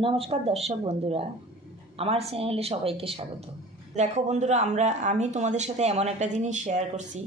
নমস্কার দর্শক বন্ধুরা, আমার চ্যানেলে সবাইকে স্বাগত। দেখো বন্ধুরা, আমি তোমাদের সাথে এমন একটা জিনিস শেয়ার করছি।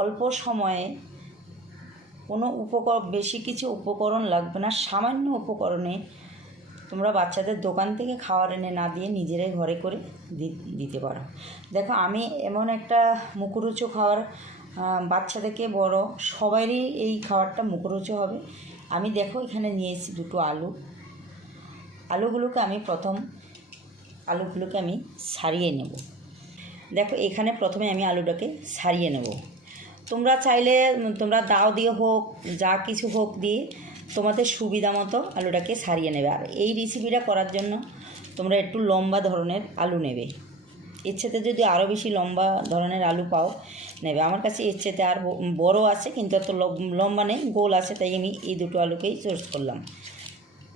অল্প সময়ে কোনো বেশি কিছু উপকরণ লাগবে না, সামান্য উপকরণে তোমরা বাচ্চাদের দোকান থেকে খাবার এনে না দিয়ে নিজেরাই ঘরে করে দিতে পারো। দেখো, আমি এমন একটা মুখরোচক খাবার, বাচ্চা থেকে বড় সবারই এই খাবারটা মুখরোচক হবে। আমি দেখো এখানে নিয়েছি দুটো আলুগুলোকে আমি ছাড়িয়ে নেব। দেখো, এখানে প্রথমে আমি আলুটাকে ছাড়িয়ে নেব। তোমরা চাইলে তোমরা দাও দিয়ে হোক, যা কিছু হোক দিয়ে তোমাদের সুবিধা মতো আলুটাকে ছাড়িয়ে নেবে। আর এই রেসিপিটা করার জন্য তোমরা একটু লম্বা ধরনের আলু নেবে। এর সাথে যদি আরও বেশি লম্বা ধরনের আলু পাও নেবে। আমার কাছে এর সাথে আর বড় আছে, কিন্তু এত লম্বা নেই, গোল আছে, তাই আমি এই দুটো আলুকেই চয়েস করলাম।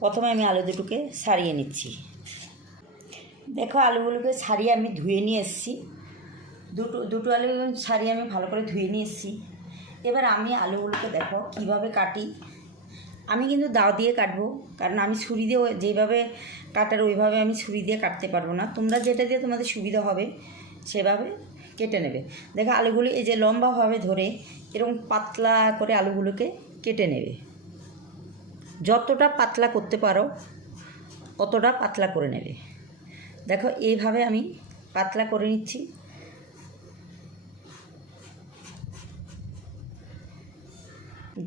প্রথমে আমি আলু দুটোকে ছাড়িয়ে নিচ্ছি। দেখো, আলুগুলোকে ছাড়িয়ে আমি ধুয়ে নিয়ে এসেছি। দুটো আলু ছাড়িয়ে আমি ভালো করে ধুয়ে নিয়ে এসেছি। এবার আমি আলুগুলোকে দেখো কীভাবে কাটি। আমি কিন্তু দাও দিয়ে কাটবো, কারণ আমি ছুরি দিয়ে যেভাবে কাটার ওইভাবে আমি ছুরি দিয়ে কাটতে পারবো না। তোমরা যেটা দিয়ে তোমাদের সুবিধা হবে সেভাবে কেটে নেবে। দেখো, আলুগুলো এই যে লম্বাভাবে ধরে এরকম পাতলা করে আলুগুলোকে কেটে নেবে। যতটা পাতলা করতে পারো অতটা পাতলা করে নেবে। দেখো, এইভাবে আমি পাতলা করে নিচ্ছি।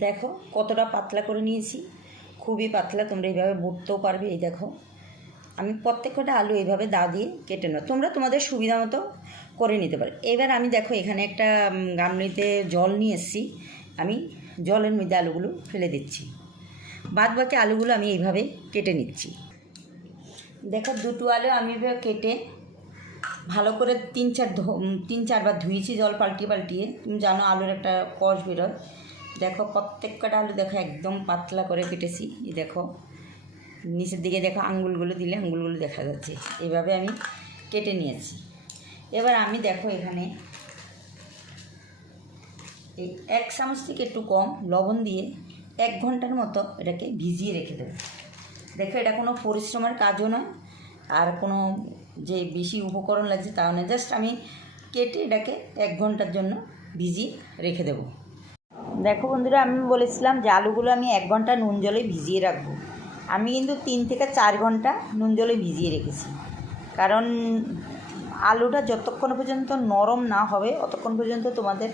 দেখো কতটা পাতলা করে নিয়েছি, খুবই পাতলা। তোমরা এইভাবে বুটতেও পারবে। এই দেখো, আমি প্রত্যেকটা আলু এইভাবে দা দিয়ে কেটে নেব। তোমরা তোমাদের সুবিধা মতো করে নিতে পারো। এবার আমি দেখো এখানে একটা গামলিতে জল নিয়ে এসেছি। আমি জলের মধ্যে আলুগুলো ফেলে দিচ্ছি। বাদ বাকি আলুগুলো আমি এইভাবে কেটে নিচ্ছি। দেখো, দুটো আলু আমি এভাবে কেটে ভালো করে তিন চারবার ধুয়েছি, জল পাল্টিয়ে। তুমি জানো আলুর একটা কষ বেরোয়। দেখো, প্রত্যেকটা আলু দেখো একদম পাতলা করে কেটেছি। এই দেখো, নিচের দিকে দেখো আঙ্গুলগুলো দিলে আঙ্গুলগুলো দেখা যাচ্ছে। এইভাবে আমি কেটে নিয়েছি। এবার আমি দেখো এখানে এই 1 চামচ থেকে একটু কম লবণ দিয়ে 1 ঘন্টার মতো এটাকে ভিজিয়ে রেখে দেবো। দেখো, এটা কোনো পরিশ্রমের কাজও নয়, আর কোনো যে বেশি উপকরণ লাগছে তাও না। জাস্ট আমি কেটে এটাকে 1 ঘন্টার জন্য ভিজিয়ে রেখে দেবো। দেখো বন্ধুরা, আমি বলেছিলাম যে আলুগুলো আমি 1 ঘন্টা নুন জলে ভিজিয়ে রাখবো। আমি কিন্তু 3 থেকে 4 ঘন্টা নুন জলে ভিজিয়ে রেখেছি, কারণ আলুটা যতক্ষণ পর্যন্ত নরম না হবে ততক্ষণ পর্যন্ত তোমাদের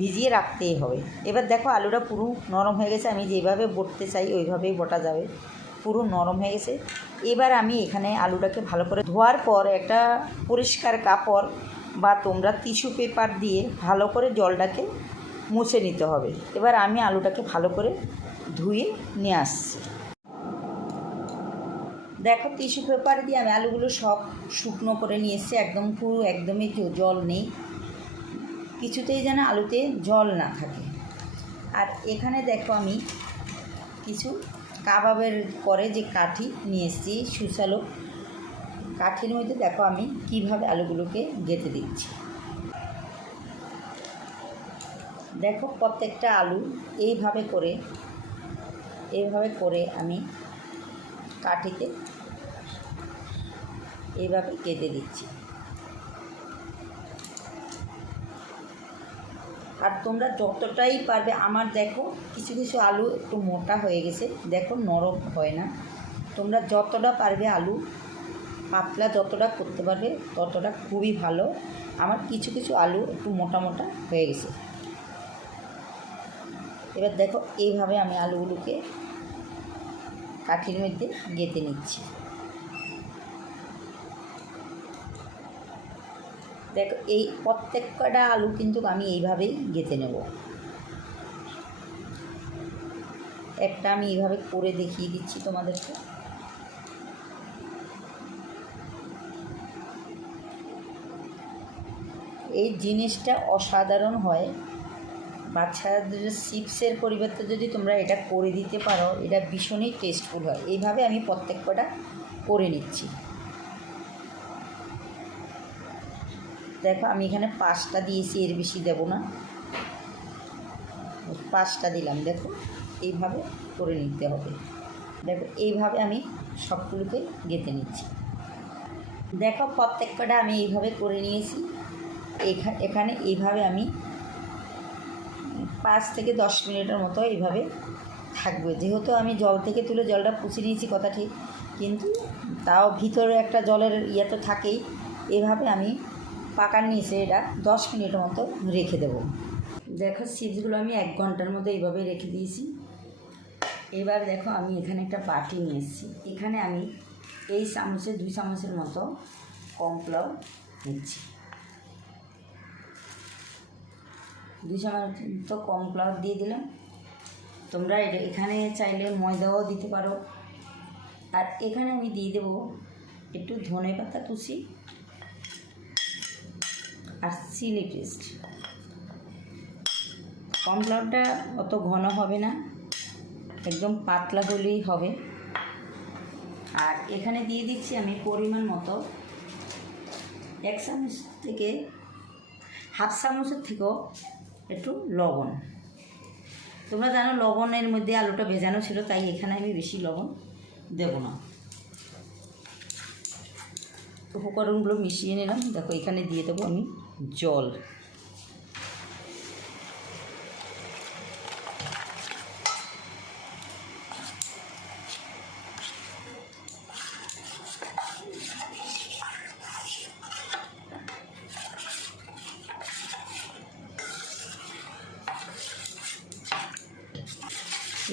ভিজিয়ে রাখতেই হবে। এবার দেখো, আলুটা পুরো নরম হয়ে গেছে। আমি যেভাবে বটতে চাই ওইভাবেই বটা যাবে। পুরো নরম হয়ে গেছে। এবার আমি এখানে আলুটাকে ভালো করে ধোয়ার পর একটা পরিষ্কার কাপড় বা তোমরা টিস্যু পেপার দিয়ে ভালো করে জলটাকে মুছে নিতে হবে। এবার আমি আলুটাকে ভালো করে ধুয়ে নিয়ে আসছি। দেখো, টিস্যু পেপার দিয়ে আমি আলুগুলো সব শুকনো করে নিয়ে এসেছি। একদমই জল নেই, কিছুতেই যেন আলুতে জল না থাকে। আর এখানে দেখো, আমি কিছু কাবাবের করে যে কাঠি নিয়ে এসেছি, সুসালো কাঠির মধ্যে দেখো আমি কিভাবে আলুগুলোকে গেঁথে দিচ্ছি। দেখো, প্রত্যেকটা আলু এইভাবে করে আমি কাঠিতে এইভাবে গেঁথে দিচ্ছি। আর তোমরা যতটাই পারবে, আমার দেখো কিছু আলু একটু মোটা হয়ে গেছে, দেখো নরম হয় না। তোমরা যতটা পারবে আলু পাতলা যতটা করতে পারবে ততটা খুবই ভালো। আমার কিছু আলু একটু মোটা হয়ে গেছে। এবার দেখো, এইভাবে আমি আলুগুলোকে কাঠির মধ্যে গেঁথে নিচ্ছি। দেখো, এই প্রত্যেকটা আলু কিন্তু আমি এইভাবেই গেঁথে নেব। একটা আমি এইভাবে করে দেখিয়ে দিচ্ছি তোমাদেরকে। এই জিনিসটা অসাধারণ হয়। বাচ্চাদের চিপসের পরিবর্তে যদি তোমরা এটা করে দিতে পারো, এটা ভীষণই টেস্টফুল হয়। এইভাবে আমি প্রত্যেকটা করে নিচ্ছি। দেখো, আমি এখানে 5টা দিয়েছি, এর বেশি দেব না, 5টা দিলাম। দেখো, এইভাবে করে নিতে হবে। দেখো এইভাবে আমি সবগুলোকে গেঁথে নিচ্ছি। দেখো প্রত্যেকটা আমি এইভাবে করে নিয়েছি। এখানে এইভাবে আমি 5 থেকে 10 মিনিটের মতো এইভাবে থাকবে। যেহেতু আমি জল থেকে তুলে জলটা পুষে নিয়েছি কথা ঠিক, কিন্তু তাও ভিতরে একটা জলের ইয়ে তো থাকেই। এভাবে আমি পাকার নিচে এটা 10 মিনিটের মতো রেখে দেবো। দেখো চিপসগুলো আমি 1 ঘন্টার মতো এইভাবে রেখে দিয়েছি। এবার দেখো আমি এখানে একটা বাটি নিয়ে এসেছি। এখানে আমি এই চামচে 2 চামচের মতো কর্নফ্লাওয়ার নিচ্ছি। 2 চামচ তো কর্নফ্লাওয়ার দিয়ে দিলাম। তোমরা এখানে চাইলে ময়দাও দিতে পারো। আর এখানে আমি দিয়ে দেবো একটু ধনেপাতা কুচি আর চিলি পেস্ট। কর্নফ্লাওয়ারটা অত ঘন হবে না, একদম পাতলা হলেই হবে। আর এখানে দিয়ে দিচ্ছি আমি পরিমাণ মতো 1 চামচ থেকে হাফ চামচের থেকেও একটু লবণ। তোমরা জানো লবণের মধ্যে আলুটা ভেজানো ছিল, তাই এখানে আমি বেশি লবণ দেব না। উপকরণগুলো মিশিয়ে নিলাম। দেখো এখানে দিয়ে দেবো আমি জল।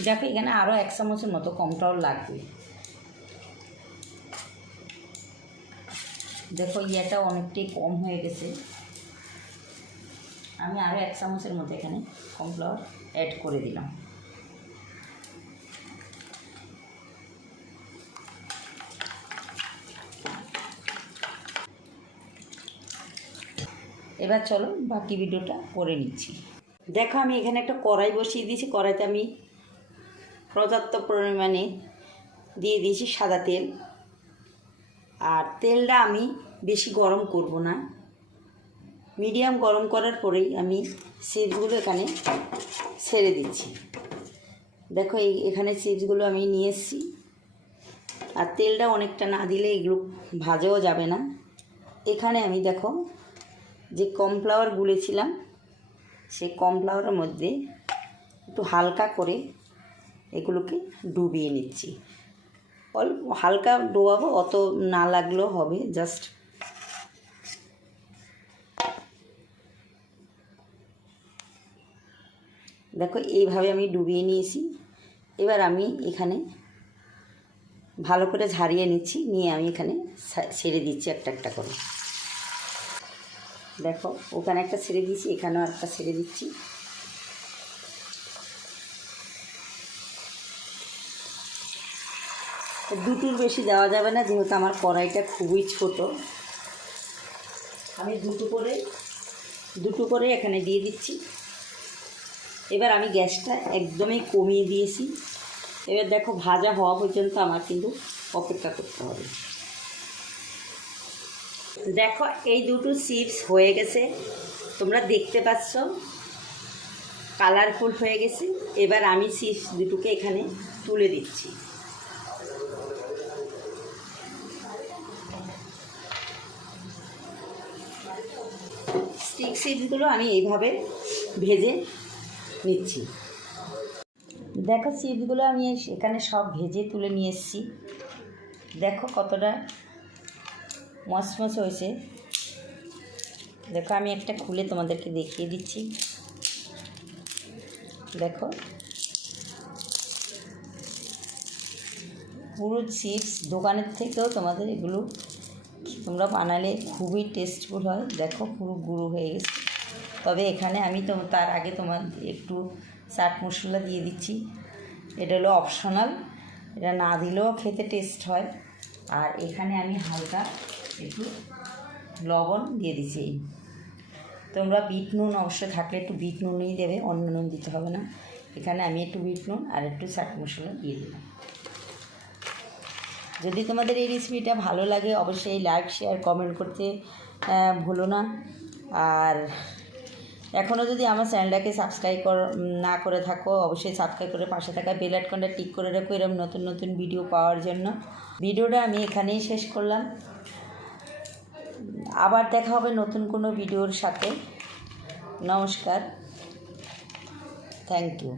দেখো এখানে আরও 1 চামচের মতো কর্নফ্লাওয়ার লাগবে। দেখো ইয়েটা অনেকটাই কম হয়ে গেছে। আমি আরও 1 চামচের মতো এখানে কর্নফ্লাওয়ার অ্যাড করে দিলাম। এবার চলো বাকি ভিডিওটা করে নিচ্ছি। দেখো আমি এখানে একটা কড়াই বসিয়ে দিয়েছি। কড়াইতে আমি পর্যাপ্ত পরিমাণে দিয়ে দিয়েছি সাদা তেল। আর তেলটা আমি বেশি গরম করব না, মিডিয়াম গরম করার পরেই আমি চিপসগুলো এখানে ছেড়ে দিচ্ছি। দেখো এখানে চিপসগুলো আমি নিয়ে এসেছি। আর তেলটা অনেকটা না দিলে এগুলো ভাজাও যাবে না। এখানে আমি দেখো যে কর্নফ্লাওয়ার গুলেছিলাম, সেই কর্নফ্লাওয়ারের মধ্যে একটু হালকা করে এগুলোকে ডুবিয়ে নিচ্ছি। অল্প হালকা ডোবাবো, অত না লাগলেও হবে। জাস্ট দেখো এইভাবে আমি ডুবিয়ে নিয়েছি। এবার আমি এখানে ভালো করে ঝারিয়ে নিচ্ছি, নিয়ে আমি এখানে ছেড়ে দিচ্ছি একটা একটা করে। দেখো ওখানে একটা ছেড়ে দিচ্ছি, এখানেও একটা ছেড়ে দিচ্ছি। দুটোর বেশি দেওয়া যাবে না, যেহেতু আমার কড়াইটা খুবই ছোট। আমি দুটো করে এখানে দিয়ে দিচ্ছি। এবার আমি গ্যাসটা একদমই কমিয়ে দিয়েছি। এবার দেখো ভাজা হওয়া পর্যন্ত আমার কিন্তু অপেক্ষা করতে হবে। দেখো এই দুটো চিপস হয়ে গেছে, তোমরা দেখতে পাচ্ছ কালারফুল হয়ে গেছে। এবার আমি চিপস দুটোকে এখানে তুলে দিচ্ছি। স্টিক চিপসগুলো আমি এইভাবে ভেজে নিচ্ছি। দেখো চিপসগুলো আমি এখানে সব ভেজে তুলে নিয়ে এসেছি। দেখো কতটা মচমচ হয়েছে। দেখো আমি একটা খুলে তোমাদেরকে দেখিয়ে দিচ্ছি। দেখো পুরো চিপস দোকানের থেকেও তোমাদের এগুলো তোমরা বানালে খুবই টেস্টফুল হয়। দেখো পুরো গুঁড়ো হয়ে গেছে। তবে এখানে আমি তার আগে তোমার একটু চাট মশলা দিয়ে দিচ্ছি। এটা হলো অপশনাল, এটা না দিলেও খেতে টেস্ট হয়। আর এখানে আমি হালকা একটু লবণ দিয়ে দিচ্ছি। তোমরা বিট নুন অবশ্যই থাকলে একটু বিট নুনই দেবে, অন্য নুন দিতে হবে না। এখানে আমি একটু বিট নুন আর একটু চাট মশলা দিয়ে দিলাম। যদি তোমাদের এই রেসিপিটা ভালো লাগে অবশ্যই লাইক শেয়ার কমেন্ট করতে ভুলো না। আর এখনও যদি আমার চ্যানেলটাকে সাবস্ক্রাইব না করে থাকো, অবশ্যই সাবস্ক্রাইব করে পাশে থাকা বেল আইকনটা টিক করে রাখো এরকম নতুন নতুন ভিডিও পাওয়ার জন্য। ভিডিওটা আমি এখানেই শেষ করলাম। আবার দেখা হবে নতুন কোনো ভিডিওর সাথে। নমস্কার, থ্যাংক ইউ।